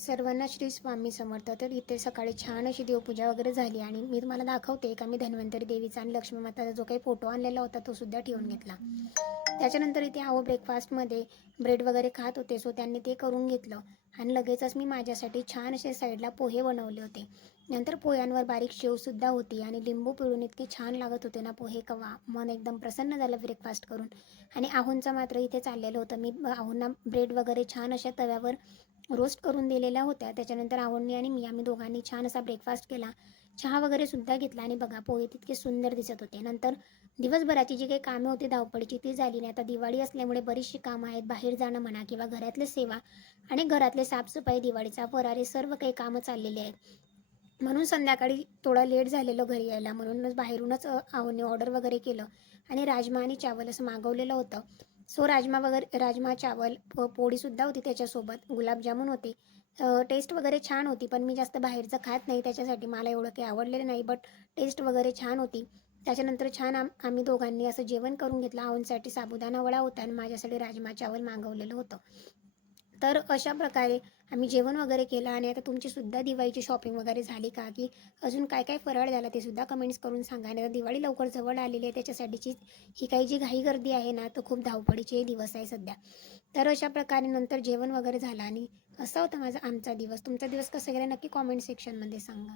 सर्वांना श्री स्वामी समर्थ. तर इथे सकाळी छान अशी देवपूजा वगैरे झाली आणि मी तुम्हाला दाखवते का मी धन्वंतरी देवीचा आणि लक्ष्मी माताचा जो काही फोटो आणलेला होता तो सुद्धा ठेवून घेतला. त्याच्यानंतर इथे ब्रेकफास्टमध्ये ब्रेड वगैरे खात होते, सो त्यांनी ते करून घेतलं आणि लगेचच मी माझ्यासाठी छान असे साईडला पोहे बनवले होते. नंतर पोह्यांवर बारीक शेवसुद्धा होती आणि लिंबू पिळून इतके छान लागत होते ना पोहे, कवा मन एकदम प्रसन्न झालं ब्रेकफास्ट करून. आणि आहूंचं मात्र इथे चाललेलं होतं. मी आहूंना ब्रेड वगैरे छान अशा तव्यावर रोस्ट करून दिलेल्या होत्या. त्याच्यानंतर आवडणी आणि मी आम्ही दोघांनी छान असा ब्रेकफास्ट केला. चहा वगैरे सुद्धा घेतला आणि बघा पोहे तितके सुंदर दिसत होते. नंतर दिवसभराची जी काही कामं होती धावपळीची ती झाली नाही. आता दिवाळी असल्यामुळे बरीचशी कामं आहेत. बाहेर जाणं म्हणा किंवा घरातले सेवा आणि घरातले साफसफाई, दिवाळीचा फराळ हे सर्व काही कामं चाललेली आहेत. म्हणून संध्याकाळी थोडं लेट झालेलं घरी यायला, म्हणूनच बाहेरूनच आवडणी ऑर्डर वगैरे केलं आणि राजमा आणि चावल असं मागवलेलं होतं. सो राजमा चावल पोळीसुद्धा होती त्याच्यासोबत, गुलाबजामुन होते. टेस्ट वगैरे छान होती, पण मी जास्त बाहेरचं खात नाही त्याच्यासाठी मला एवढं काही आवडलेलं नाही, बट टेस्ट वगैरे छान होती. त्याच्यानंतर छान आम्ही दोघांनी असं जेवण करून घेतलं. आवूंसाठी साबुदाणा वडा होता आणि माझ्यासाठी राजमा चावल मागवलेलं होतं. तर अशा प्रकारे आम्ही जेवण वगैरे केलं. आणि आता तुमचीसुद्धा दिवाळीची शॉपिंग वगैरे झाली का, की अजून काय काय फराळ झाला ते सुद्धा कमेंट्स करून सांगा. आणि आता दिवाळी लवकर जवळ आलेली आहे, त्याच्यासाठीची ही काही जी घाई गर्दी आहे ना, तर खूप धावपळीचे दिवस आहे सध्या. तर अशा प्रकारे नंतर जेवण वगैरे झालं आणि असा होता आमचा दिवस. तुमचा दिवस कसा गेला नक्की कॉमेंट सेक्शनमध्ये सांगा.